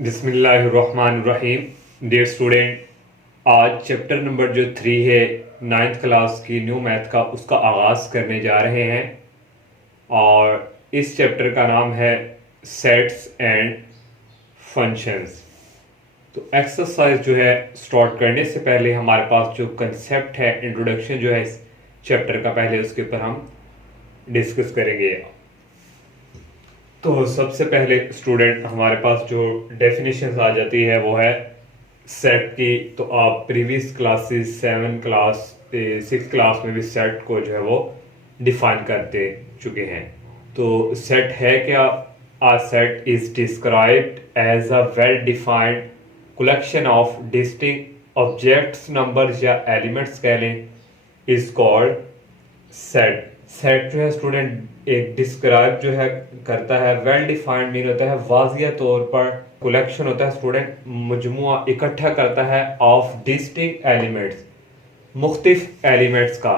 बिस्मिल्लाहिर्रहमानिर्रहीम। Dear student, आज chapter number जो 3 है नाइन्थ क्लास की न्यू मैथ का, उसका आगाज़ करने जा रहे हैं। और इस चैप्टर का नाम है सेट्स एंड फंक्शंस। तो एक्सरसाइज जो है स्टार्ट करने से पहले हमारे पास जो कंसेप्ट है, इंट्रोडक्शन जो है इस चैप्टर का, पहले उसके ऊपर हम डिस्कस करेंगे। तो सबसे पहले स्टूडेंट हमारे पास जो डेफिनेशन आ जाती है वो है सेट की। तो आप प्रीवियस क्लासेस 7 क्लास 6 क्लास में भी सेट को जो है वो डिफाइन करते चुके हैं। तो सेट है क्या? A set is described as a well defined collection of distinct objects, numbers या एलिमेंट्स कह लें, इज कॉल्ड सेट। सेट जो है स्टूडेंट एक डिस्क्राइब जो है करता है, वेल डिफाइंड मीन होता है वाजिया तौर पर, कलेक्शन होता है स्टूडेंट मजमुआ इकट्ठा करता है ऑफ डिस्टिंक्ट एलिमेंट्स, मुख्तलिफ एलिमेंट्स का।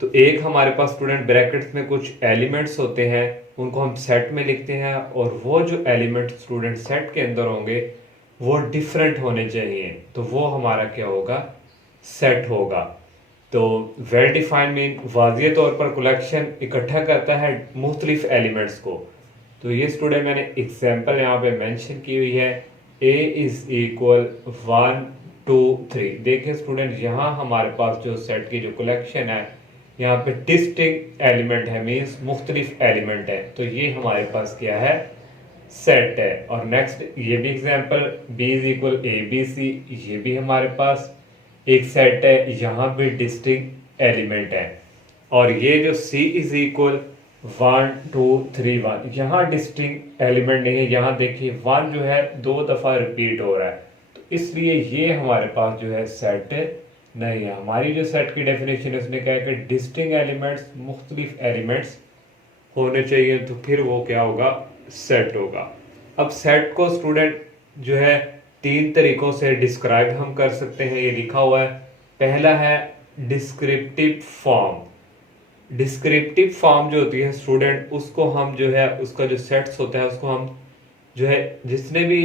तो एक हमारे पास स्टूडेंट ब्रैकेट्स में कुछ एलिमेंट्स होते हैं, उनको हम सेट में लिखते हैं, और वो जो एलिमेंट स्टूडेंट सेट के अंदर होंगे वो डिफरेंट होने चाहिए, तो वो हमारा क्या होगा? सेट होगा। तो वेल डिफाइंड मीन वाज़िह तौर पर कलेक्शन इकट्ठा करता है मुख्तलिफ एलिमेंट्स को। तो ये स्टूडेंट मैंने एग्जांपल यहाँ पे मेंशन की हुई है, a इज इक्वल 1 2 3। देखिए स्टूडेंट, यहाँ हमारे पास जो सेट की जो कलेक्शन है, यहाँ पे डिस्टिंक्ट एलिमेंट है, मीन्स मुख्तलिफ एलिमेंट है, तो ये हमारे पास क्या है? सेट है। और नेक्स्ट ये भी example b is equal a b c, ये भी हमारे पास एक सेट है, यहाँ पे डिस्टिंक्ट एलिमेंट है। और ये जो c इज इक्वल 1 2 3 1, यहाँ डिस्टिंक्ट एलिमेंट नहीं है। यहाँ देखिए 1 जो है 2 दफ़ा रिपीट हो रहा है, तो इसलिए ये हमारे पास जो है सेट नहीं है। हमारी जो सेट की डेफिनेशन है उसने कहा कि डिस्टिंक्ट एलिमेंट्स, मुख्तलिफ एलिमेंट्स होने चाहिए, तो फिर वो क्या होगा? सेट होगा। अब सेट को स्टूडेंट जो है 3 तरीकों से डिस्क्राइब हम कर सकते हैं, ये लिखा हुआ है। पहला है डिस्क्रिप्टिव फॉर्म। डिस्क्रिप्टिव फॉर्म जो होती है स्टूडेंट, उसको हम जो है उसका जो सेट्स होता है उसको हम जो है जितने भी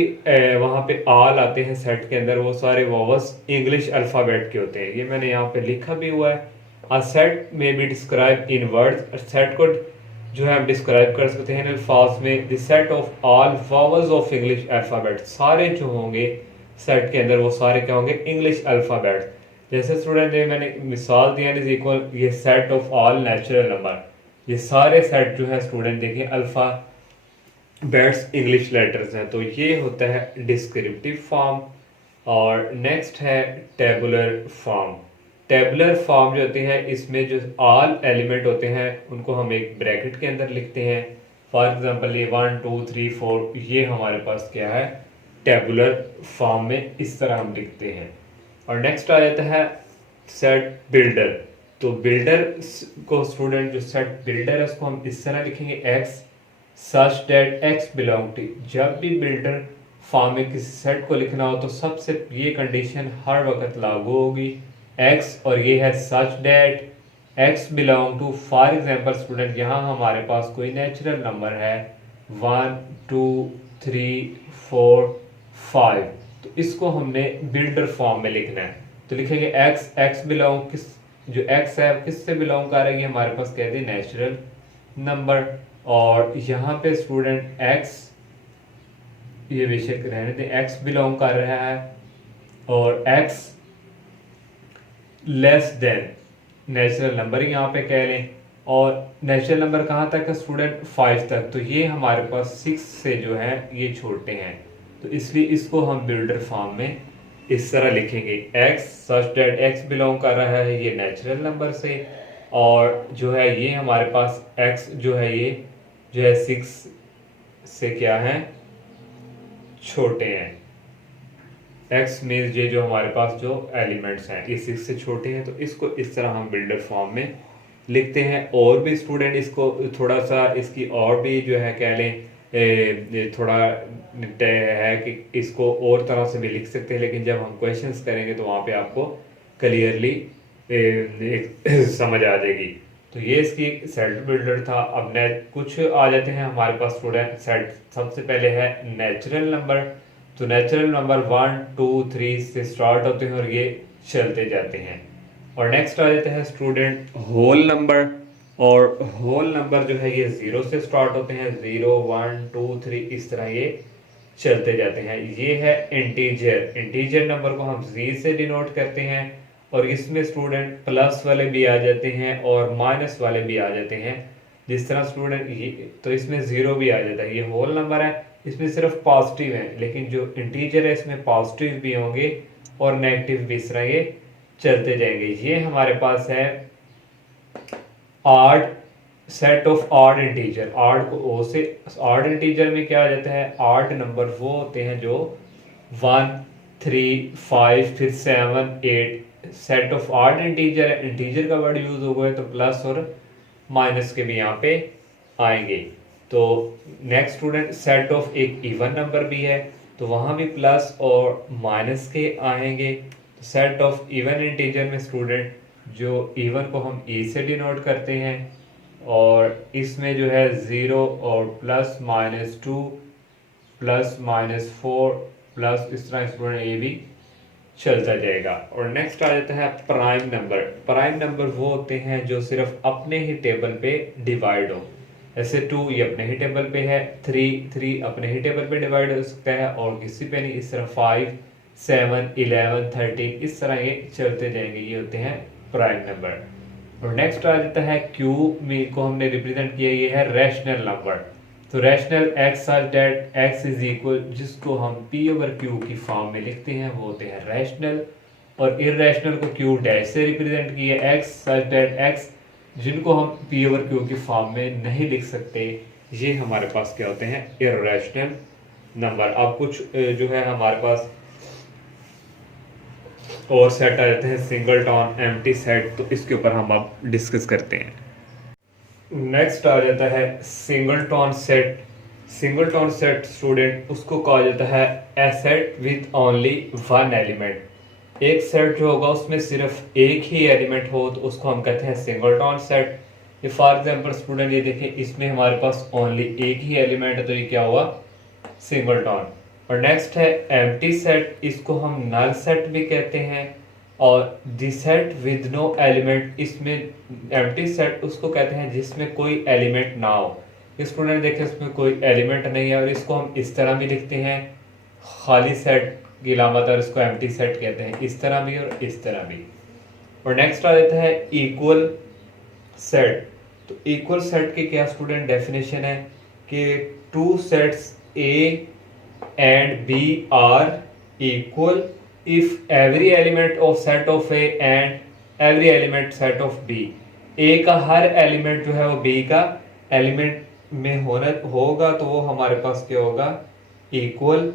वहाँ पे आल आते हैं सेट के अंदर, वो सारे वॉवल्स इंग्लिश अल्फ़ाबेट के होते हैं। ये मैंने यहाँ पे लिखा भी हुआ है। अ सेट में be describe in words. Set को जो है हम डिस्क्राइब कर सकते हैं अल्फाज में। The set of all vowels of English alphabet, सारे जो होंगे सेट के अंदर वो सारे क्या होंगे? English alphabet. जैसे स्टूडेंट मैंने मिसाल दिया इज इक्वल, ये set of all natural number, ये सारे सेट जो है स्टूडेंट देखिए अल्फा बेट्स इंग्लिश लेटर्स हैं, तो ये होता है डिस्क्रिप्टिव फॉर्म। और नेक्स्ट है टेबुलर फॉर्म। टेबुलर फॉर्म जो होती है, इसमें जो ऑल एलिमेंट होते हैं उनको हम एक ब्रैकेट के अंदर लिखते हैं। फॉर एग्जांपल ये 1 2 3 4, ये हमारे पास क्या है? टेबुलर फॉर्म में इस तरह हम लिखते हैं। और नेक्स्ट आ जाता है सेट बिल्डर। तो बिल्डर को स्टूडेंट जो सेट बिल्डर है उसको हम इस तरह लिखेंगे, x such that x belong to. जब भी बिल्डर फॉर्म में किसी सेट को लिखना हो तो सबसे ये कंडीशन हर वक्त लागू होगी, एक्स, और ये है such that x belong to. For example student यहाँ हमारे पास कोई नेचुरल नंबर है 1 2 3 4 5, तो इसको हमने बिल्डर फॉर्म में लिखना है। तो लिखेंगे एक्स, एक्स बिलोंग किस, जो एक्स है किससे बिलोंग कर रही है? हमारे पास कह दी नेचुरल नंबर। और यहाँ पे स्टूडेंट एक्स, ये बेशक रहने दें, एक्स बिलोंग कर रहा है, और x less than natural number यहाँ पे कह लें। और नेचुरल नंबर कहाँ तक है स्टूडेंट? 5 तक, तो ये हमारे पास 6 से जो है ये छोटे हैं, तो इसलिए इसको हम बिल्डर फॉर्म में इस तरह लिखेंगे, x such that x belong कर रहा है ये नेचुरल नंबर से, और जो है ये हमारे पास एक्स जो है ये जो है 6 से क्या है? छोटे हैं। एक्स मीन्स ये जो हमारे पास जो एलिमेंट्स हैं ये 6 से छोटे हैं, तो इसको इस तरह हम बिल्डर फॉर्म में लिखते हैं। और भी स्टूडेंट इसको थोड़ा सा इसकी और भी जो है कह लें थोड़ा है कि इसको और तरह से भी लिख सकते हैं, लेकिन जब हम क्वेश्चंस करेंगे तो वहाँ पे आपको क्लियरली समझ आ जाएगी। तो ये इसकी सेट बिल्डर था। अब कुछ आ जाते हैं हमारे पास स्टूडेंट सेट। सबसे पहले है नेचुरल नंबर। तो नेचुरल नंबर 1 2 3 से स्टार्ट होते हैं और ये चलते जाते हैं। और नेक्स्ट आ जाता है स्टूडेंट होल नंबर। और होल नंबर जो है ये 0 से स्टार्ट होते हैं, 0 1 2 3 इस तरह ये चलते जाते हैं। ये है इंटीजर। इंटीजर नंबर को हम जी से डिनोट करते हैं और इसमें स्टूडेंट प्लस वाले भी आ जाते हैं और माइनस वाले भी आ जाते हैं। जिस तरह स्टूडेंट ये तो इसमें 0 भी आ जाता है। ये होल नंबर है, इसमें सिर्फ पॉजिटिव है, लेकिन जो इंटीजर है इसमें पॉजिटिव भी होंगे और नेगेटिव भी इस तरह ये चलते जाएंगे। ये हमारे पास है odd set of odd integer. Odd को ओ से, ऑड इंटीजर में क्या आ जाता है, ऑड नंबर वो होते हैं जो 1 3 5 फिर 7 8 सेट ऑफ ऑड इंटीजर है। इंटीजर का वर्ड यूज हो गया तो प्लस और माइनस के भी यहाँ पे आएंगे। तो नेक्स्ट स्टूडेंट सेट ऑफ एक इवन नंबर भी है तो वहां भी प्लस और माइनस के आएंगे। सेट ऑफ इवन इंटीजर में स्टूडेंट जो इवन को हम ई से डिनोट करते हैं और इसमें जो है 0 और प्लस -2 प्लस -4 प्लस इस तरह स्टूडेंट ये भी चलता जाएगा। और नेक्स्ट आ जाता है प्राइम नंबर। प्राइम नंबर वो होते हैं जो सिर्फ अपने ही टेबल पे डिवाइड हो। ऐसे 2 ये अपने ही टेबल पे है, 3 अपने ही टेबल पे डिवाइड हो सकता है और किसी पे नहीं। इस तरह 5 7 11 13 इस तरह ये चलते जाएंगे। ये होते हैं प्राइम नंबर। और नेक्स्ट आ जाता है क्यू में को हमने रिप्रेजेंट किया, ये है रैशनल नंबर। तो rational x such that x is equal, जिसको हम पी ओवर क्यू की फॉर्म में लिखते हैं वो होते हैं रैशनल। और इररेशनल को क्यू डैश से रिप्रेजेंट किया, एक्स सच दैट एक्स, जिनको हम पी ओवर क्यू की फॉर्म में नहीं लिख सकते, ये हमारे पास क्या होते हैं, इररेशनल नंबर। अब कुछ जो है हमारे पास और सेट आ जाते हैं, सिंगलटन, एम्प्टी सेट, तो इसके ऊपर हम अब डिस्कस करते हैं। नेक्स्ट आ जाता है singleton set. Singleton set student उसको कहा जाता है a set with only one element. एक सेट जो होगा उसमें सिर्फ एक ही एलिमेंट हो तो उसको हम कहते हैं सिंगलटन सेट। ये फॉर एग्जांपल स्टूडेंट ये देखें, इसमें हमारे पास ओनली एक ही एलिमेंट है तो ये क्या हुआ, सिंगलटन। और नेक्स्ट है एम्प्टी सेट, इसको हम नल सेट भी कहते हैं। और the set with no element, इसमें एम्प्टी सेट उसको कहते हैं जिसमें कोई एलिमेंट ना हो। स्टूडेंट देखें इसमें कोई एलिमेंट नहीं है और इसको हम इस तरह भी लिखते हैं, खाली सेट की अलामत, और इसको एम्प्टी सेट कहते हैं, इस तरह भी और इस तरह भी। और नेक्स्ट आ जाता है इक्वल सेट। तो इक्वल सेट की क्या स्टूडेंट डेफिनेशन है कि two sets A and B are equal if every element of set of A and every element set of B। A का हर एलिमेंट जो है वो B का एलिमेंट में होगा तो वो हमारे पास क्या होगा, इक्वल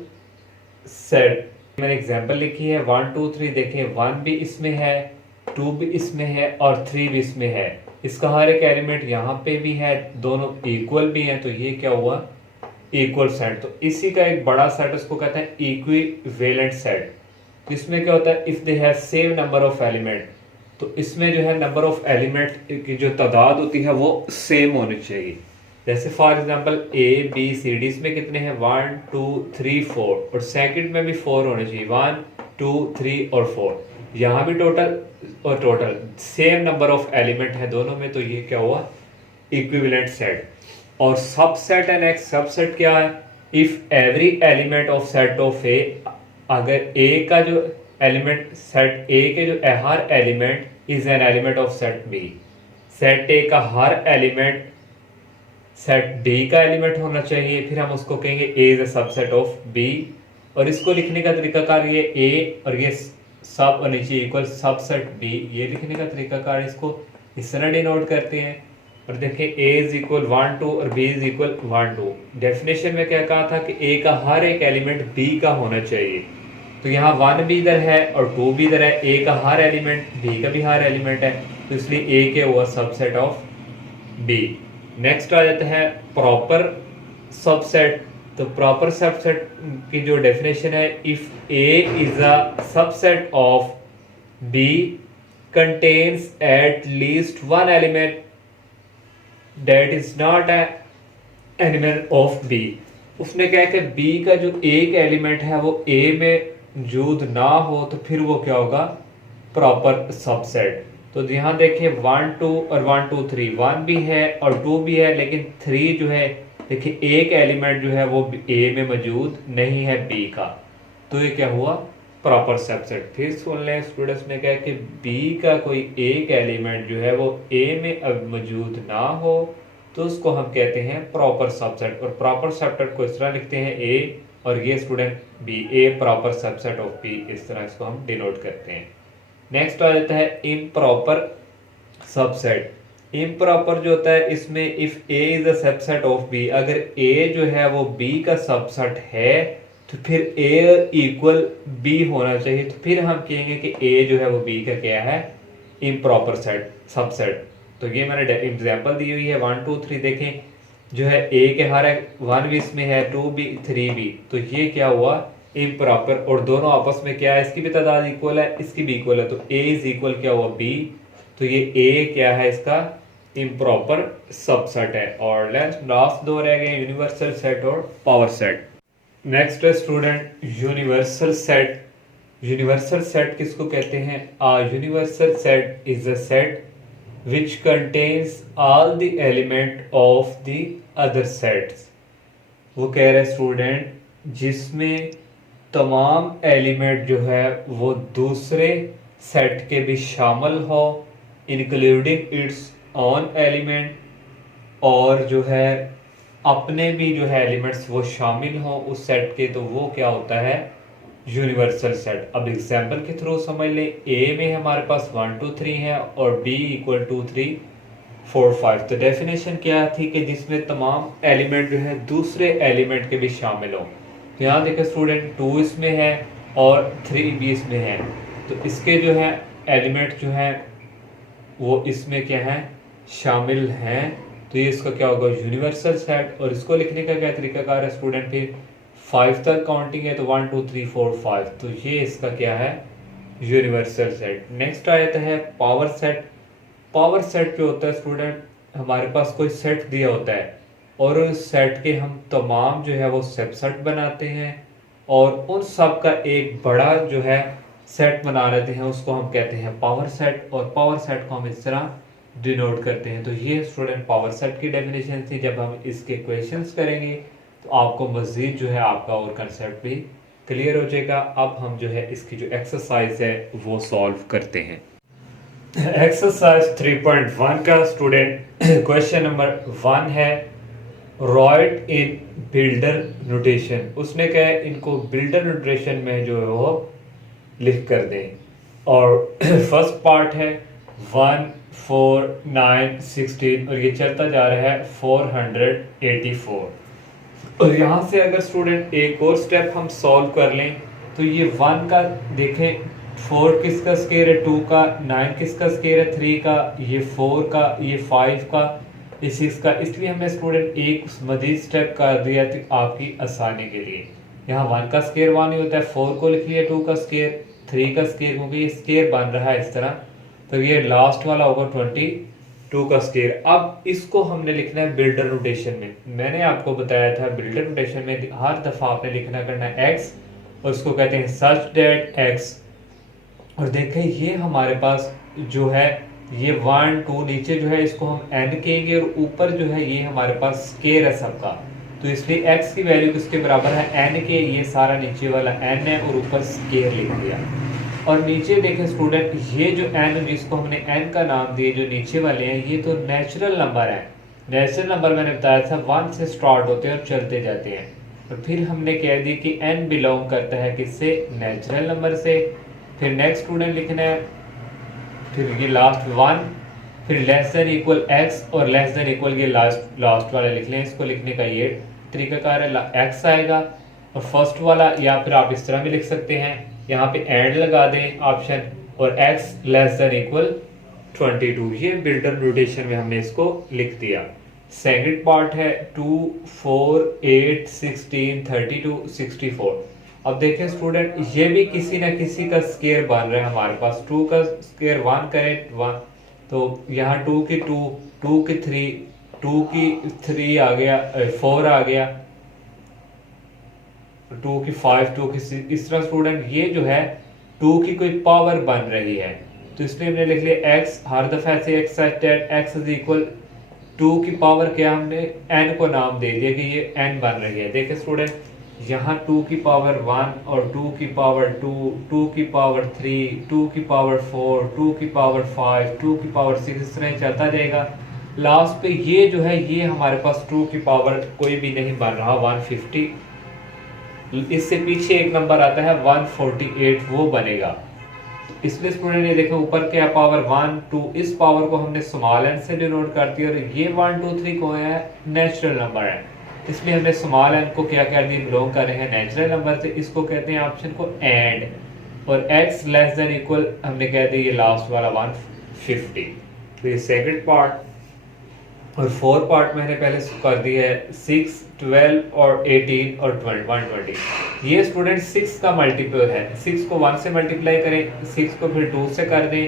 सेट। मैंने एग्जांपल लिखी है 1 2 3, देखें 1 भी इसमें है, 2 भी इसमें है और 3 भी इसमें है। इसका हर एक एलिमेंट यहाँ पे भी है, दोनों इक्वल भी हैं, तो ये क्या हुआ, इक्वल सेट। तो इसी का एक बड़ा सेट उसको कहते हैं इक्विवेलेंट सेट। इसमें क्या होता है, if they have same number of element, तो इसमें जो है नंबर ऑफ एलिमेंट की जो तादाद होती है वो सेम होनी चाहिए। जैसे for example a b c d, इसमें कितने हैं 1 2 3 4, और सेकंड में भी 4 होने चाहिए, 1 2 3 और 4। यहाँ भी टोटल और total same number of element है दोनों में, तो ये क्या हुआ, इक्विवेलेंट सेट। और सबसेट एंड एक्स सबसेट क्या है, if every element of set of A, अगर ए का जो एलिमेंट सेट ए के जो हर element is an element of set B, set A का हर एलिमेंट सेट बी का एलिमेंट होना चाहिए, फिर हम उसको कहेंगे A is a subset of B. और इसको लिखने का तरीकाकार ये ए और ये सब और नीचे इक्वल सबसेट बी, ये लिखने का तरीकाकार इसको इस तरह डिनोट करते हैं। और देखें a इज इक्वल 1 2 और b इज इक्वल 1 2। डेफिनेशन में क्या कहा था कि a का हर एक एलिमेंट b का होना चाहिए, तो यहाँ 1 भी इधर है और 2 भी इधर है, a का हर एलिमेंट b का भी हर एलिमेंट है, तो इसलिए a के हुआ सबसेट ऑफ b। नेक्स्ट आ जाता है प्रॉपर सबसेट। तो प्रॉपर सबसेट की जो डेफिनेशन है, if a is a subset of b contains at least one element that is not an element of B। उसने क्या है कि बी का जो एक एलिमेंट है वो ए में मौजूद ना हो तो फिर वो क्या होगा, प्रॉपर सबसेट। तो यहाँ देखिए 1 2 और 1 2 3, 1 भी है और 2 भी है, लेकिन 3 जो है देखिए एक एलिमेंट जो है वो ए में मौजूद नहीं है बी का, तो ये क्या हुआ, प्रॉपर सबसेट। फिर सुन लें, स्टूडेंट्स ने कहा कि बी का कोई एक एलिमेंट जो है वो ए में अब मौजूद ना हो तो उसको हम कहते हैं प्रॉपर सबसेट। और प्रॉपर सबसेट को इस तरह लिखते हैं ए, और ये student b, a proper subset of b, इस तरह इसको हम डिनोट करते हैं। नेक्स्ट आ जाता है इम्प्रॉपर सबसेट। इम्प्रॉपर जो होता है इसमें if a is a subset of b, अगर ए जो है वो बी का सबसेट है तो फिर ए इक्वल बी होना चाहिए, तो फिर हम कहेंगे कि ए जो है वो बी का क्या है, इम्प्रॉपर सेट सबसेट। तो ये मैंने एग्जांपल दी हुई है 1 2 3, देखें जो है ए के हर 1 भी इसमें है, 2 भी 3 भी, तो ये क्या हुआ, इम्प्रॉपर। और दोनों आपस में क्या है, इसकी भी तादाद इक्वल है, इसकी भी इक्वल है, तो ए इज इक्वल क्या हुआ बी, तो ये ए क्या है इसका इम्प्रॉपर सबसेट है। और लास्ट दो रह गए यूनिवर्सल सेट और पावर सेट। नेक्स्ट है student universal set. Universal set किसको कहते हैं, universal set is a set which contains all the element of the other sets। वो कह रहे स्टूडेंट जिसमें तमाम एलिमेंट जो है वो दूसरे सेट के भी शामिल हो, इंक्लूडिंग इट्स ओन एलिमेंट, और जो है अपने भी जो है एलिमेंट्स वो शामिल हो उस सेट के, तो वो क्या होता है, यूनिवर्सल सेट। अब एग्जाम्पल के थ्रू समझ ले, ए में हमारे पास 1 2 3 है और बी इक्वल 2 3 4 5। तो डेफिनेशन क्या थी कि जिसमें तमाम एलिमेंट जो है दूसरे एलिमेंट के भी शामिल हो। यहाँ देखें स्टूडेंट 2 इसमें है और 3 भी इसमें है, तो इसके जो है एलिमेंट जो है वो इसमें क्या है, शामिल हैं, तो ये इसका क्या होगा, यूनिवर्सल सेट। और इसको लिखने का क्या तरीकाकार है स्टूडेंट, फिर 5 तक काउंटिंग है तो 1 2 3 4 5, तो ये इसका क्या है, यूनिवर्सल सेट। नेक्स्ट आ जाता है पावर सेट। पावर सेट जो होता है स्टूडेंट, हमारे पास कोई सेट दिया होता है और उस सेट के हम तमाम जो है वो सबसेट बनाते हैं और उन सब का एक बड़ा जो है सेट बना लेते हैं, उसको हम कहते हैं पावर सेट। और पावर सेट को हम इस तरह डिनोट करते हैं। तो ये स्टूडेंट पावर सेट की डेफिनेशन थी। जब हम इसके क्वेश्चंस करेंगे तो आपको मजीद जो है आपका और कंसेप्ट भी क्लियर हो जाएगा। अब हम जो है इसकी जो एक्सरसाइज है वो सॉल्व करते हैं। एक्सरसाइज 3.1 का स्टूडेंट क्वेश्चन नंबर 1 है, राइट इन बिल्डर नोटेशन। उसने कहा इनको बिल्डर नोटेशन में जो है वो लिख कर दें। और फर्स्ट पार्ट है 1 4 9 16 और ये चलता जा रहा है 484। और यहाँ से अगर स्टूडेंट एक और स्टेप हम सॉल्व कर लें तो ये 1 का देखें 4 किसका स्केयर है, 2 का, 9 किसका स्केयर है, 3 का, ये 4 का, ये 5 का, ये 6 का। इसलिए हमने स्टूडेंट एक मजीद स्टेप कर दिया थी आपकी आसानी के लिए। यहाँ 1 का स्केयर 1 ही होता है, 4 को लिख लिया 2 का स्केयर, 3 का स्केयर, क्योंकि ये स्केयर बन रहा है इस तरह, तो ये लास्ट वाला होगा 22 का स्केयर। अब इसको हमने लिखना है बिल्डर नोटेशन में। मैंने आपको बताया था बिल्डर नोटेशन में हर दफा आपने लिखना करना है x, और इसको कहते हैं सच डेट x। और देखें ये हमारे पास जो है ये 1 2 नीचे जो है इसको हम n कहेंगे और ऊपर जो है ये हमारे पास स्केयर है सबका, तो इसलिए x की वैल्यू किसके बराबर है, n के। ये सारा नीचे वाला n है और ऊपर स्केयर लिख दिया। और नीचे देखें स्टूडेंट ये जो n जिसको हमने n का नाम दिया, जो नीचे वाले हैं ये तो नेचुरल नंबर है। नेचुरल नंबर मैंने बताया था 1 से स्टार्ट होते हैं और चलते जाते हैं। और फिर हमने कह दी कि n बिलोंग करता है किससे, नेचुरल नंबर से। फिर नेक्स्ट स्टूडेंट लिखना है, फिर ये लास्ट 1, फिर लेस देन इक्वल x और लेस देन इक्वल ये लास्ट वाला लिख लें। इसको लिखने का ये तरीकाकार है, x आएगा और फर्स्ट वाला, या फिर आप इस तरह भी लिख सकते हैं, यहाँ पे एंड लगा दें ऑप्शन और x लेस देन इक्वल 22। ये बिल्डर नोटेशन में हमने इसको लिख दिया। सेकंड पार्ट है 2 4 8 16 32 64। अब देखें स्टूडेंट ये भी किसी ना किसी का स्केयर बन रहा है हमारे पास। 2 का स्केयर 1 करें 1, तो यहाँ 2 की 2 की 3, 2 की 3 आ गया, 4 आ गया, 2 की 5, 2 की 6, इस तरह स्टूडेंट ये जो है 2 की कोई पावर बन रही है, तो इसलिए हमने लिख लिया x, हर दफा से x set x is equal 2 की पावर क्या, हमने n को नाम दे दिया कि ये n बन रही है। देखिए स्टूडेंट, यहाँ 2 की पावर 1 और 2 की पावर 2, 2 की पावर 3, 2 की पावर 4, 2 की पावर 5, 2 की पावर 6, इस तरह चलता जाएगा। लास्ट पे ये जो है ये हमारे पास 2 की पावर कोई भी नहीं बन रहा 150, इससे पीछे एक नंबर आता है 148, वो बनेगा। इसलिए स्टूडेंट ये देखो ऊपर क्या पावर 1 2, इस पावर को हमने स्मॉल एन से डिनोट कर दिया, और ये 1 2 3 को है नेचुरल नंबर है, इसलिए हमने स्मॉल एन को क्या कर दिया, बिलोंग कर रहे हैं नेचुरल नंबर से, इसको कहते हैं ऑप्शन को एंड, और x लेस देन इक्वल हमने कह दिया ये लास्ट वाला 150। तो ये सेकंड पार्ट, और फोर्थ पार्ट मैंने पहले कर दिया है 6 12 और 18 और 120। ये स्टूडेंट 6 का मल्टीपल है, 6 को 1 से मल्टीप्लाई करें, 6 को फिर 2 से कर दें,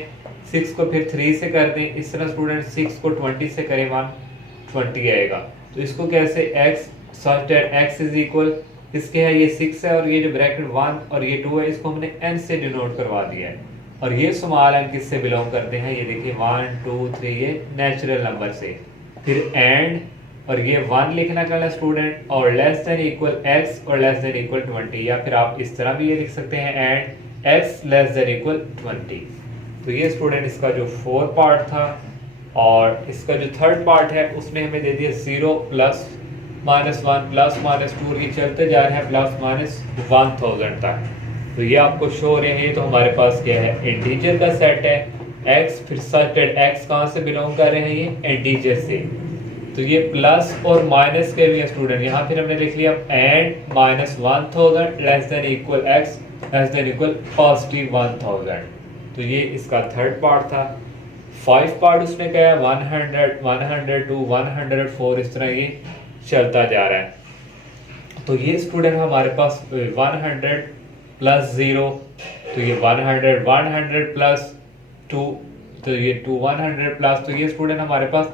6 को फिर 3 से कर दें, इस तरह स्टूडेंट 6 को 20 से करें 120 आएगा। तो इसको कैसे x such that x is equal, इसके है ये 6 है और ये जो ब्रैकेट 1 और ये 2 है, इसको हमने n से डिनोट करवा दिया है, और ये स्मॉल n किससे बिलोंग करते हैं, ये देखिए 1 2 3 ये नेचुरल नंबर से, फिर एंड, और ये 1 लिखना करना स्टूडेंट, और लेस देन इक्वल x और लेस देन इक्वल 20, या फिर आप इस तरह भी ये लिख सकते हैं and x less than equal 20। तो ये स्टूडेंट इसका जो फोर्थ पार्ट था, और इसका जो थर्ड पार्ट है उसमें हमें दे दिया 0 प्लस माइनस 1 प्लस माइनस 2, ये चलते जा रहे हैं प्लस माइनस 1000 तक। तो ये आपको शो हो रहे हैं, तो हमारे पास क्या है, इंटीजर का सेट है x, फिर सच दैट x कहाँ से बिलोंग कर रहे हैं, ये इंटीजर से, तो ये प्लस और माइनस के भी है स्टूडेंट, यहाँ फिर हमने लिख लिया and minus 1000 less than equal x less than equal positive 1000। तो ये इसका थर्ड पार्ट था। 5 पार्ट उसने कहा 100 102 104, इस तरह ये चलता जा रहा है। तो ये स्टूडेंट हमारे पास 100 प्लस 0, तो ये 100 प्लस 2, तो ये 100 प्लस, तो ये स्टूडेंट हमारे पास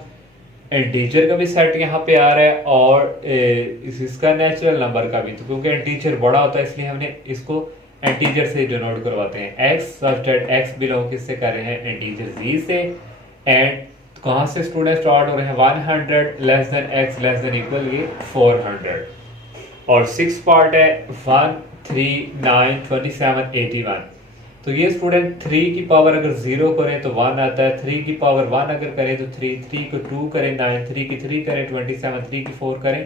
इंटीजर का भी सेट यहाँ पे आ रहा है, और इसका नेचुरल नंबर का भी, तो क्योंकि इंटीजर बड़ा होता है इसलिए हमने इसको इंटीजर से डिनोट करवाते हैं। x such that x belong किससे कर रहे हैं, इंटीजर z से, एंड कहाँ से स्टूडेंट स्टार्ट हो रहे हैं 100 less than x less than equal ये 400। और 6 पार्ट है 1 3 9 27 81। तो ये स्टूडेंट 3 की पावर अगर 0 करें तो 1 आता है, 3 की पावर 1 अगर करें तो 3, 3 को 2 करें 9, 3 की 3 करें 27, 3 की 4 करें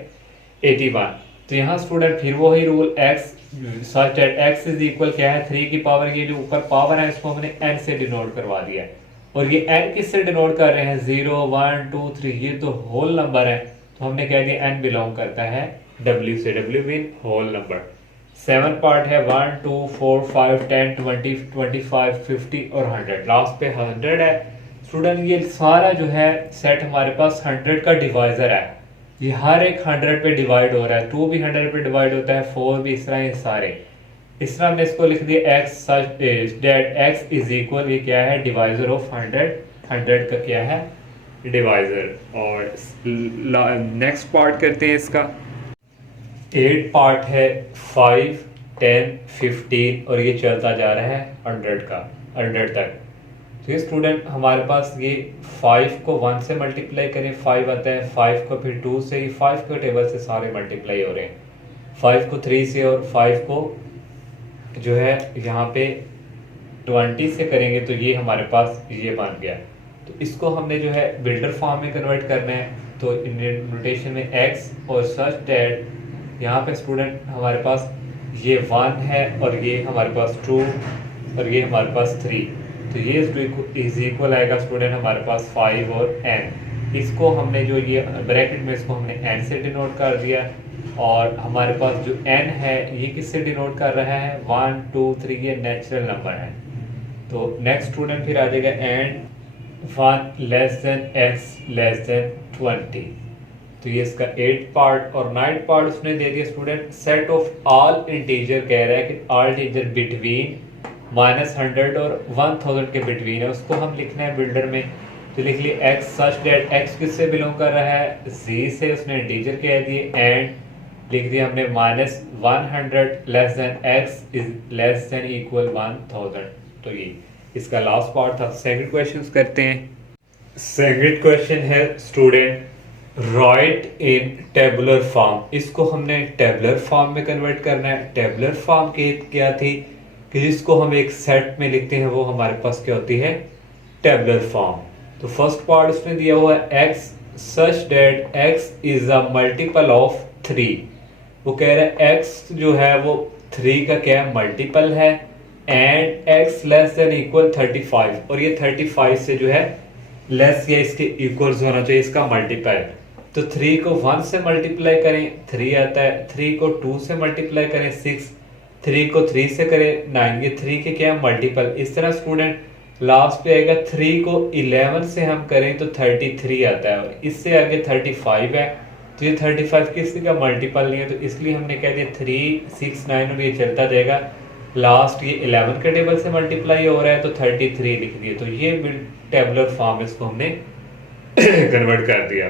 81। तो यहाँ स्टूडेंट फिर वही rule x such that x is equal क्या है, 3 की पावर, ये जो ऊपर पावर है इसको हमने n से डिनोट करवा दिया है, और ये n किससे डिनोट कर रहे हैं, 0 1 2 3, ये तो होल नंबर है, तो हमने कह दिया n बिलोंग करता है w से, w mean whole number. 7 part है 1 2 4 5 10 20 25 50 और 100, लास्ट पे 100 है स्टूडेंट। ये सारा जो है सेट हमारे पास 100 का डिवाइजर है, ये हर एक 100 पे डिवाइड हो रहा है, 2 भी 100 पे डिवाइड होता है, 4 भी, इस तरह ये सारे, इस तरह हमने इसको लिख दिया x such that x is equal, ये क्या है, डिवाइजर ऑफ 100, 100 का क्या है डिवाइजर। और नेक्स्ट पार्ट करते हैं इसका। 8 पार्ट है 5 10 15, और ये चलता जा रहा है 100 तक। तो ये स्टूडेंट हमारे पास ये 5 को 1 से मल्टीप्लाई करें 5 आता है, 5 को फिर 2 से, 5 के टेबल से सारे मल्टीप्लाई हो रहे हैं, 5 को 3 से, और 5 को जो है यहाँ पे 20 से करेंगे, तो ये हमारे पास ये बन गया। तो इसको हमने जो है बिल्डर फॉर्म में कन्वर्ट करना है, तो नोटेशन में x और सच दैट, यहाँ पे स्टूडेंट हमारे पास ये 1 है और ये हमारे पास 2 और ये हमारे पास 3, तो ये इज इक्वल आएगा स्टूडेंट हमारे पास 5 और n। इसको हमने जो ये ब्रैकेट में इसको हमने n से डिनोट कर दिया, और हमारे पास जो n है ये किससे डिनोट कर रहा है 1 2 3, ये नेचुरल नंबर है। तो नेक्स्ट स्टूडेंट फिर आ जाएगा and 1 less than x less then 20। तो ये इसका 8 पार्ट, और 9 पार्ट उसने दे दिया student set of all integer, कह रहा है कि ऑल इंटीजर बिटवीन -100 और 1000 के बिटवीन है, उसको हम लिखना है बिल्डर में। तो लिख लिए x सच दैट x किससे बिलोंग कर रहा है, z से, उसने इंटीजर कह दिए, एंड लिख दिया हमने -100 less than x is less than equal 1000। तो ये इसका लास्ट पार्ट था। सेकंड क्वेश्चन करते हैं। सेकंड क्वेश्चन है स्टूडेंट राइट इन टेबुलर फॉर्म। इसको हमने टेबुलर फॉर्म में कन्वर्ट करना है। टेबुलर फॉर्म की क्या थी कि जिसको हम एक सेट में लिखते हैं वो हमारे पास क्या होती है, टेबुलर फॉर्म। तो फर्स्ट पार्ट उसमें दिया हुआ है x such that x is a multiple of 3। वो कह रहा है x जो है वो 3 का क्या है, मल्टीपल है, and x less than equal 35, और ये 35 से जो है लेस या इसके इक्वल्स होना चाहिए इसका मल्टीपल। तो 3 को 1 से मल्टीप्लाई करें 3 आता है, 3 को 2 से मल्टीप्लाई करें 6, 3 को 3 से करें 9, ये 3 के क्या है, मल्टीपल। इस तरह स्टूडेंट लास्ट पे आएगा 3 को 11 से हम करें तो 33 आता है, और इससे आगे 35 है, तो ये 35 किसी का मल्टीपल नहीं है, तो इसलिए हमने कह दिया 3 6 9 और ये चलता जाएगा। लास्ट ये 11 के टेबल से मल्टीप्लाई हो रहा है तो 33 लिख दिए। तो ये टेबुलर फॉर्म इसको हमने कन्वर्ट कर दिया।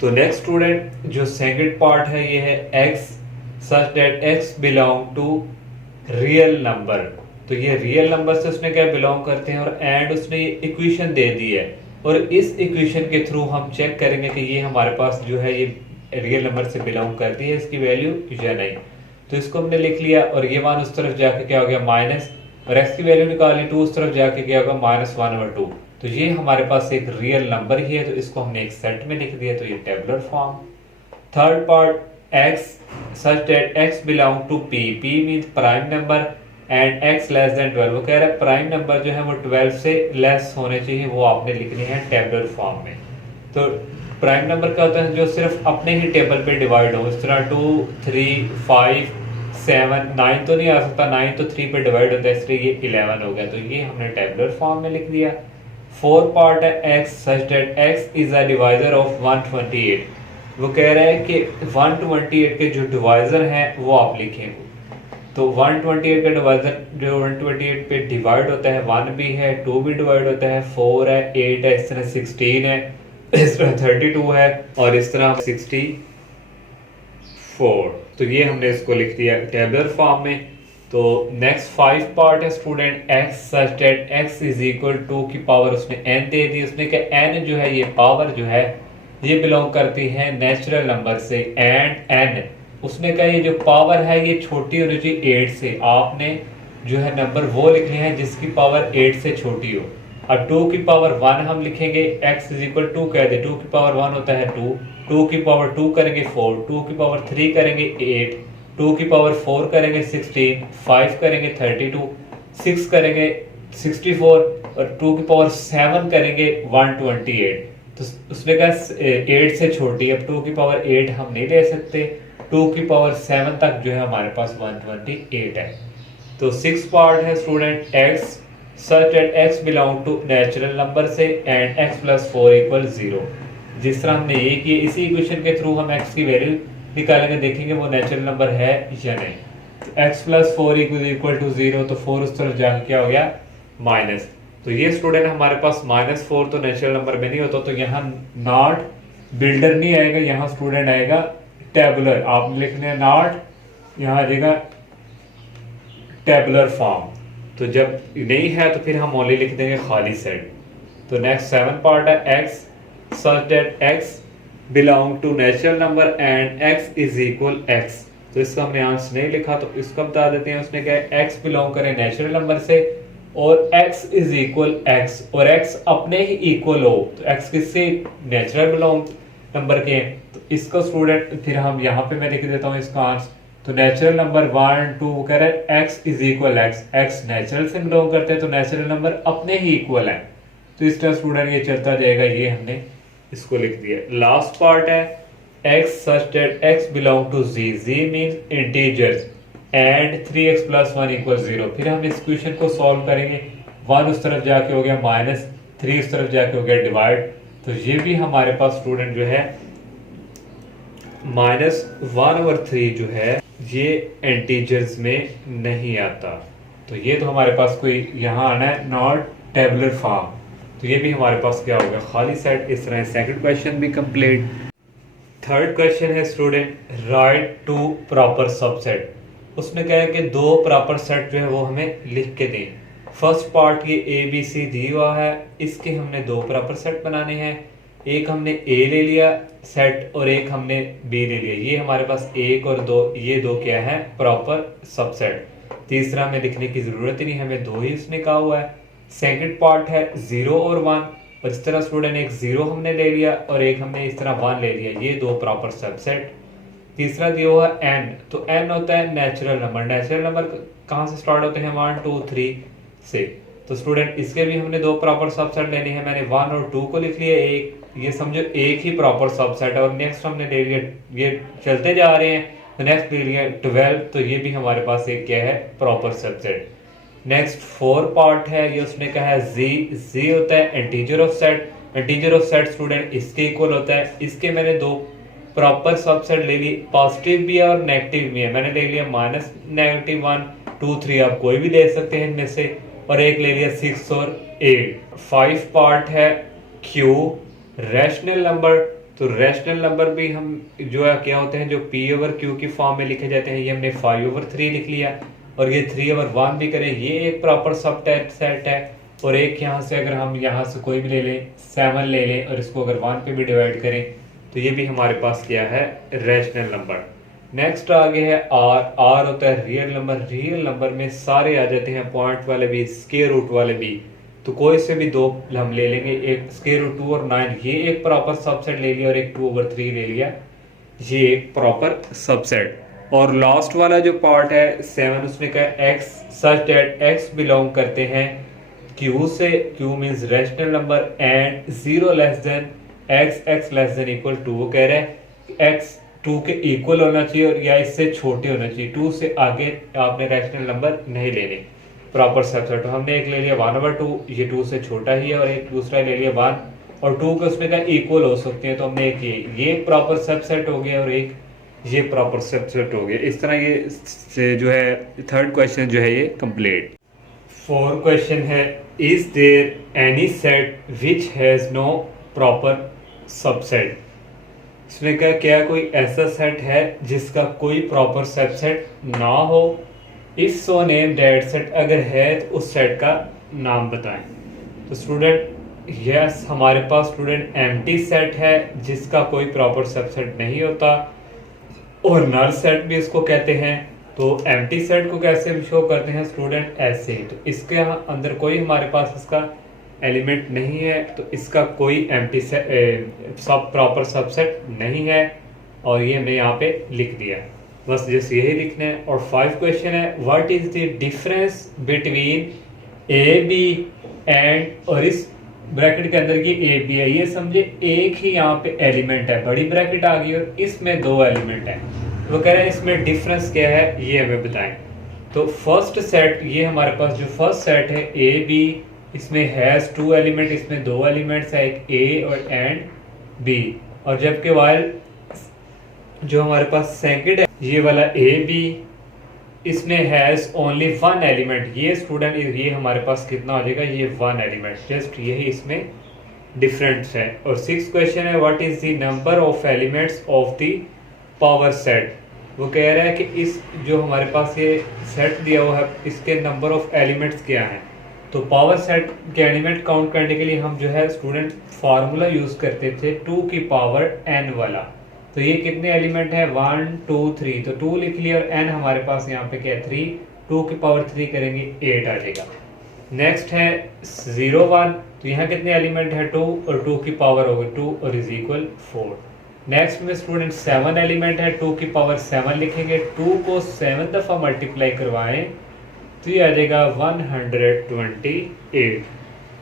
तो नेक्स्ट स्टूडेंट जो सेकंड पार्ट है ये है x such that x belong to real number. तो ये रियल नंबर से उसने क्या बिलोंग करते हैं, और एंड उसने ये इक्वेशन दे दी है, और इस इक्वेशन के थ्रू हम चेक करेंगे कि ये हमारे पास जो है ये रियल नंबर से बिलोंग करती है, इसकी वैल्यू या नहीं। तो इसको हमने लिख लिया, और ये 1 उस तरफ जाके क्या हो गया माइनस, और x की वैल्यू निकाली 2 उस तरफ जाके क्या होगा -1/2। तो ये हमारे पास एक रियल नंबर ही है, तो इसको हमने एक सेट में लिख दिया, तो ये tabular form. Third part x such that x belong to p, p means prime number, and x less than 12। वो कह रहा है प्राइम नंबर जो है वो 12 से लेस होने चाहिए, वो आपने लिखनी है टेबुलर फॉर्म में। तो प्राइम नंबर क्या होता है, जो सिर्फ अपने ही टेबल पे डिवाइड हो, इस तरह 2 3 5 7 9 तो नहीं आ सकता, 9 तो 3 पे डिवाइड होता है, इसलिए ये 11 हो गया, तो ये हमने टेबुलर फॉर्म में लिख दिया। फोर्थ पार्ट है x such that x is a divisor of 128। वो कह रहा है कि 128 के जो डिवाइजर हैं वो आप लिखें। तो 128 का डिवाइजर जो 128 पे डिवाइड होता है 1 भी है, 2 भी डिवाइड होता है, 4 है, 8 है, इस तरह 16 है, इस तरह 32 है, और इस तरह 64। तो ये हमने इसको लिख दिया टेबुलर फॉर्म में। तो नेक्स्ट 5 पार्ट है student x such that x is equal to की पावर उसने n दे दी। उसने कहा n जो है ये पावर जो है ये बिलोंग करती है नेचुरल नंबर से, एंड n उसने कहा ये जो पावर है ये छोटी होनी चाहिए 8 से। आपने जो है नंबर वो लिखने हैं जिसकी पावर 8 से छोटी हो। अब 2 की पावर 1 हम लिखेंगे, x इज इक्वल 2 कह दे, 2 की पावर 1 होता है 2, 2 की पावर 2 करेंगे 4, 2 की पावर 3 करेंगे 8, 2 की पावर 4 करेंगे 16, 5 करेंगे 32, 6 करेंगे 64, और 2 की पावर 7 करेंगे 128। तो उसने कहा 8 से छोटी, अब 2 की पावर 8 हम नहीं ले सकते, 2 की पावर 7 तक जो है हमारे पास 128 है। तो 6 पार्ट है student x such that x belong to natural number से, एंड x प्लस 4 इक्वल 0। जिस तरह हमने ये किया इसी इक्वेशन के थ्रू हम x की वैल्यू निकालेंगे, देखेंगे वो नेचुरल नंबर है या नहीं। तो x प्लस 4 इक्वल टू 0, तो 4 उस तरफ जाके क्या हो गया माइनस। तो ये स्टूडेंट हमारे पास -4 तो नेचुरल नंबर में नहीं होता, तो यहाँ नॉट बिल्डर नहीं आएगा, यहाँ स्टूडेंट आएगा टेबुलर। आप लिखने हैं नॉट, यहाँ आ जाएगा टेबुलर फॉर्म। तो जब नहीं है तो फिर हम ओनली लिख देंगे खाली सेट। तो नेक्स्ट 7 पार्ट है x such that x belong to natural number and x is equal x। तो इसका हमने आंसर नहीं लिखा, तो इसको बता देते हैं। उसने कहा x बिलोंग करे नेचुरल नंबर से, और x इज इक्वल x, और x अपने ही इक्वल हो, तो x किससे, नेचुरल बिलोंग नंबर के। तो इसको स्टूडेंट फिर हम यहाँ पे मैं लिख देता हूँ इसका आंसर। तो नेचुरल नंबर 1 2 कह रहा है x is equal x natural से बिलोंग करते हैं, तो नेचुरल नंबर अपने ही इक्वल है। तो इस तरह स्टूडेंट ये चलता जाएगा, ये हमने इसको लिख दिया। लास्ट पार्ट है x such that x belong to z means integers, and 3x plus 1 equal 0। फिर हम इस क्वेश्चन को सॉल्व करेंगे, 1 उस तरफ जाके हो गया माइनस, 3 उस तरफ जाके हो गया डिवाइड। तो ये भी हमारे पास स्टूडेंट जो है -1/3 जो है ये इंटीजर्स में नहीं आता। तो ये तो हमारे पास कोई यहाँ आना है नॉट टेबुलर फॉर्म। तो ये भी हमारे पास क्या होगा खाली सेट। इस तरह सेकंड क्वेश्चन भी कंप्लीट। थर्ड क्वेश्चन है student, write two proper subset. उसमें क्या है कि दो प्रॉपर सेट जो है वो हमें लिख के दें। फर्स्ट पार्ट ये ए बी सी दी हुआ है, इसके हमने दो प्रॉपर सेट बनाने हैं। एक हमने ए ले लिया सेट और एक हमने बी ले लिया। ये हमारे पास एक और दो, ये दो क्या है प्रॉपर सबसेट। तीसरा हमें लिखने की जरूरत ही नहीं, हमें दो ही उसने कहा हुआ है। सेकंड पार्ट है 0 और 1, और इस तरह स्टूडेंट एक 0 हमने ले लिया और एक हमने इस तरह 1 ले लिया, ये दो प्रॉपर सबसेट। तीसरा दिया हुआ है n, तो n होता है नेचुरल नंबर। नेचुरल नंबर कहाँ से स्टार्ट होते हैं? 1 2 3 से। तो स्टूडेंट इसके भी हमने दो प्रॉपर सबसेट लेने हैं। मैंने 1 और 2 को लिख लिया, एक ये समझो एक ही प्रॉपर सबसेट है। और नेक्स्ट हमने ले लिया, ये चलते जा रहे हैं, तो नेक्स्ट ले लिया 12, तो ये भी हमारे पास एक क्या है प्रॉपर सबसेट। नेक्स्ट 4 पार्ट है, ये उसने कहा है z होता है integer of set. Integer of set student इसके इक्वल होता है। इसके मैंने दो प्रॉपर सबसेट ले ली, पॉजिटिव भी है और नेगेटिव भी है। मैंने ले लिया -(-1) 2 3, आप कोई भी ले सकते हैं इनमें से, और एक ले लिया 6 और 8। 5 पार्ट है q, रैशनल नंबर। तो रैशनल नंबर भी हम जो है क्या होते हैं, जो p/q की फॉर्म में लिखे जाते हैं। ये हमने 5/3 लिख लिया, और ये 3/1 भी करें, ये एक प्रॉपर सबसेट सेट है। और एक यहाँ से अगर हम यहाँ से कोई भी ले लें 7 ले लें और इसको अगर 1 पे भी डिवाइड करें, तो ये भी हमारे पास क्या है रैशनल नंबर। नेक्स्ट आगे है r होता है रियल नंबर। रियल नंबर में सारे आ जाते हैं, पॉइंट वाले भी स्क्वायर रूट वाले भी। तो कोई से भी दो हम ले लेंगे, एक स्क्वायर रूट 2 और 9, ये एक प्रॉपर सबसेट ले लिया, और एक 2/3 ले लिया, ये एक प्रॉपर सबसेट। और लास्ट वाला जो पार्ट है 7, उसमें कहा x such that x belong करते हैं q से, q means rational number, and 0 less than x less than equal 2। वो कह रहे हैं x 2 के इक्वल होना चाहिए और या इससे छोटे होना चाहिए। 2 से आगे आपने रैशनल नंबर नहीं लेने प्रॉपर सबसेट। हमने एक ले लिया 1/2, ये 2 से छोटा ही है, और एक दूसरा ले लिया 1 और 2 के उसमें का इक्वल हो सकते हैं। तो हमने एक ये प्रॉपर सबसेट हो गया और एक ये प्रॉपर सबसेट हो गया। इस तरह ये से जो है थर्ड क्वेश्चन जो है ये कंप्लीट। 4 क्वेश्चन है, is there any set which has no proper subset. इसमें क्या कोई ऐसा सेट है जिसका कोई प्रॉपर सबसेट ना हो? If so name that set, अगर है तो उस सेट का नाम बताएं। तो स्टूडेंट यस, हमारे पास स्टूडेंट एम्प्टी सेट है जिसका कोई प्रॉपर सबसेट नहीं होता, और नल सेट भी इसको कहते हैं। तो एम्प्टी सेट को कैसे शो करते हैं स्टूडेंट? ऐसे। तो इसके अंदर कोई हमारे पास इसका एलिमेंट नहीं है, तो इसका कोई एम्प्टी सब प्रॉपर सबसेट नहीं है, और ये हमने यहाँ पे लिख दिया। बस जैसे यही लिखना है। और 5 क्वेश्चन है, what is the difference between a b and, और इस ब्रैकेट के अंदर ये ए बी है, ये समझे एक ही यहाँ पे एलिमेंट है, बड़ी ब्रैकेट आ गई, और इसमें 2 एलिमेंट है। वो कह रहे हैं इसमें डिफरेंस क्या है ये हमें बताएं। तो फर्स्ट सेट, ये हमारे पास जो फर्स्ट सेट है ए बी, इसमें हैज 2 एलिमेंट, इसमें 2 एलिमेंट्स है, एक ए और एंड बी। और जबकि वाइल जो हमारे पास सेकंड है ये वाला ए बी, इसमें हैज ओनली 1 एलिमेंट। ये स्टूडेंट ये हमारे पास कितना हो जाएगा, ये 1 एलिमेंट, जस्ट यही इसमें डिफरेंस है। और 6 क्वेश्चन है, what is the number of elements of the power set. वो कह रहा है कि इस जो हमारे पास ये सेट दिया हुआ है इसके नंबर ऑफ एलिमेंट्स क्या हैं। तो पावर सेट के एलिमेंट काउंट करने के लिए हम जो है स्टूडेंट फार्मूला यूज करते थे 2 की पावर n वाला। तो ये कितने एलिमेंट है 1 2 3, तो 2 लिख लिया, और n हमारे पास यहाँ पे क्या है 3, 2 की पावर 3 करेंगे 8 आ जाएगा। नेक्स्ट है 0 1, तो यहाँ कितने एलिमेंट है 2, और 2 की पावर होगी 2 और इज इक्वल 4। नेक्स्ट में स्टूडेंट 7 एलिमेंट है, 2 की पावर 7 लिखेंगे, 2 को 7 दफ़ा मल्टीप्लाई करवाएं तो ये आ जाएगा 128।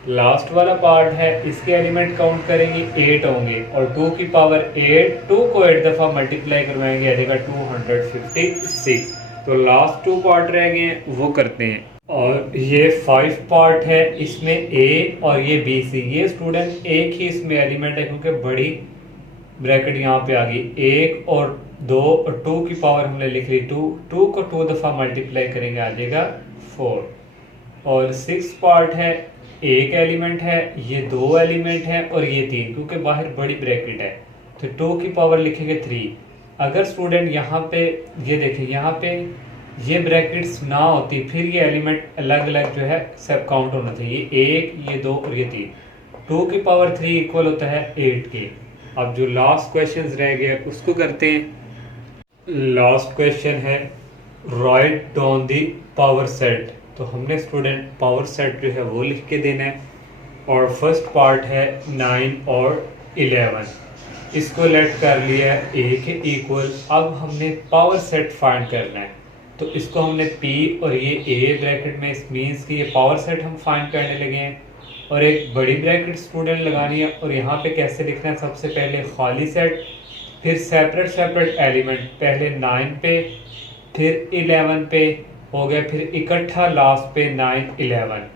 लास्ट वाला पार्ट है, इसके एलिमेंट काउंट करेंगे 8 होंगे, और 2 की पावर 8, 2 को 8 दफ़ा मल्टीप्लाई करवाएंगे आ जाएगा 256। तो लास्ट 2 पार्ट रह गए हैं वो करते हैं। और ये 5 पार्ट है, इसमें ए और ये बी सी, ये स्टूडेंट एक ही इसमें एलिमेंट है क्योंकि बड़ी ब्रैकेट यहाँ पे आ गई, 1 और 2 और 2 की पावर हमने लिख ली 2 को 2 दफ़ा मल्टीप्लाई करेंगे आ जाएगा 4। और 6 पार्ट है, एक एलिमेंट है, ये 2 एलिमेंट है और ये 3, क्योंकि बाहर बड़ी ब्रैकेट है तो 2 की पावर लिखेंगे 3। अगर स्टूडेंट यहाँ पे ये देखें, यहाँ पे ये ब्रैकेट्स ना होती फिर ये एलिमेंट अलग अलग जो है सब काउंट होना चाहिए, 1, ये 2 और ये 3। 2 की पावर 3 इक्वल होता है 8 के। अब जो लास्ट क्वेश्चन रह गया उसको करते हैं। लास्ट क्वेश्चन है write down the power set. तो हमने स्टूडेंट पावर सेट जो है वो लिख के देना है, और फर्स्ट पार्ट है 9 और 11, इसको लेट कर लिया है ए के इक्वल। अब हमने पावर सेट फाइंड करना है, तो इसको हमने P और ये A ब्रैकेट में, इस मीन्स कि ये पावर सेट हम फाइंड करने लगे हैं, और एक बड़ी ब्रैकेट स्टूडेंट लगानी है। और यहाँ पे कैसे लिखना है, सबसे पहले खाली सेट, फिर सेपरेट सेपरेट एलिमेंट, पहले 9 पे फिर 11 पे हो गया, फिर इकट्ठा लास्ट पे 9 11।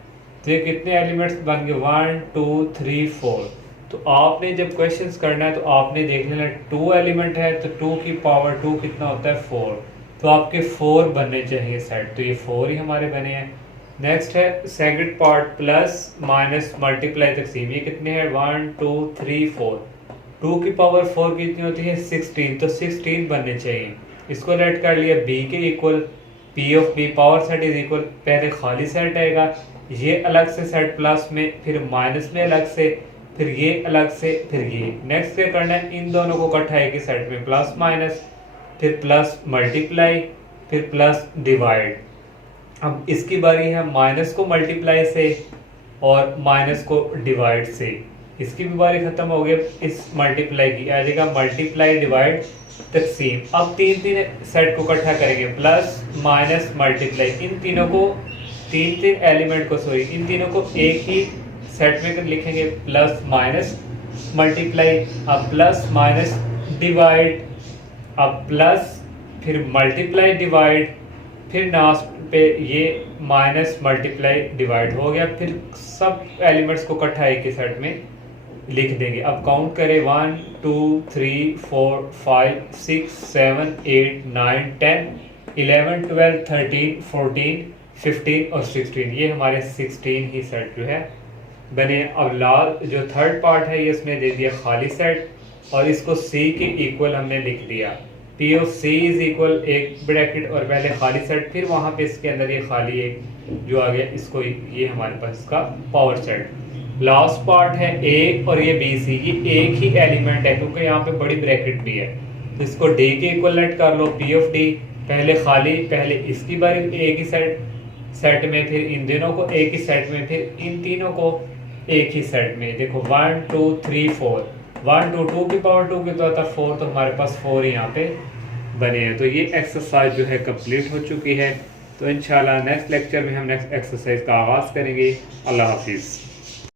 तो ये कितने एलिमेंट्स बन गए, 1 2 3 4। तो आपने जब क्वेश्चंस करना है तो आपने देख लेना 2 एलिमेंट है तो 2 की पावर 2 कितना होता है 4, तो आपके 4 बनने चाहिए सेट, तो ये 4 ही हमारे बने हैं। नेक्स्ट है second part plus minus multiply तकसीम, ये कितने हैं 1 2 3 4। 2 की पावर 4 कितनी होती है 16, तो 16 बनने चाहिए। इसको लेट कर लिया बी के equal, p of b power set is equal, पहले खाली सेट आएगा, ये अलग से सेट प्लस में, फिर माइनस में अलग से, फिर ये अलग से, फिर ये। नेक्स्ट क्या करना है, इन दोनों को इकट्ठा एक ही सेट में, प्लस माइनस, फिर प्लस मल्टीप्लाई, फिर प्लस डिवाइड। अब इसकी बारी है माइनस को मल्टीप्लाई से और माइनस को डिवाइड से, इसकी भी बारी खत्म हो गई। इस मल्टीप्लाई की आ जाएगा मल्टीप्लाई डिवाइड तकसीम। अब तीन सेट को इकट्ठा करेंगे, प्लस माइनस मल्टीप्लाई, इन तीनों को तीन एलिमेंट को इन तीनों को एक ही सेट में लिखेंगे, प्लस माइनस मल्टीप्लाई, अब प्लस माइनस डिवाइड, अब प्लस फिर मल्टीप्लाई डिवाइड, फिर लास्ट पे ये माइनस मल्टीप्लाई डिवाइड हो गया, फिर सब एलिमेंट्स को इकट्ठा एक ही सेट में लिख देंगे। अब काउंट करें 1 2 3 4 5 6 7 8 9 10 11 12 13 14 15 और 16, ये हमारे 16 ही सेट जो है बने। अब लाल जो थर्ड पार्ट है ये इसमें दे दिया खाली सेट, और इसको C के इक्वल हमने लिख दिया, P of C is equal एक ब्रैकेट और पहले खाली सेट, फिर वहाँ पे इसके अंदर ये खाली एक जो आ गया, इसको ये हमारे पास इसका पावर सेट। लास्ट पार्ट है A और ये BC, ये एक ही एलिमेंट है क्योंकि यहाँ पे बड़ी ब्रैकेट भी है, तो इसको D के इक्वल लेट कर लो, P ऑफ D पहले खाली, पहले इसकी बारी एक ही सेट में, फिर इन दोनों को एक ही सेट में, फिर इन तीनों को एक ही सेट में। देखो 1 2 3 4, 1 2 2 की पावर 2 की तो आता 4, तो हमारे पास 4 यहाँ पे बने हैं। तो ये एक्सरसाइज जो है कंप्लीट हो चुकी है। तो इंशाल्लाह नेक्स्ट लेक्चर में हम नेक्स्ट एक्सरसाइज का आगाज़ करेंगे। अल्लाह हाफिज़।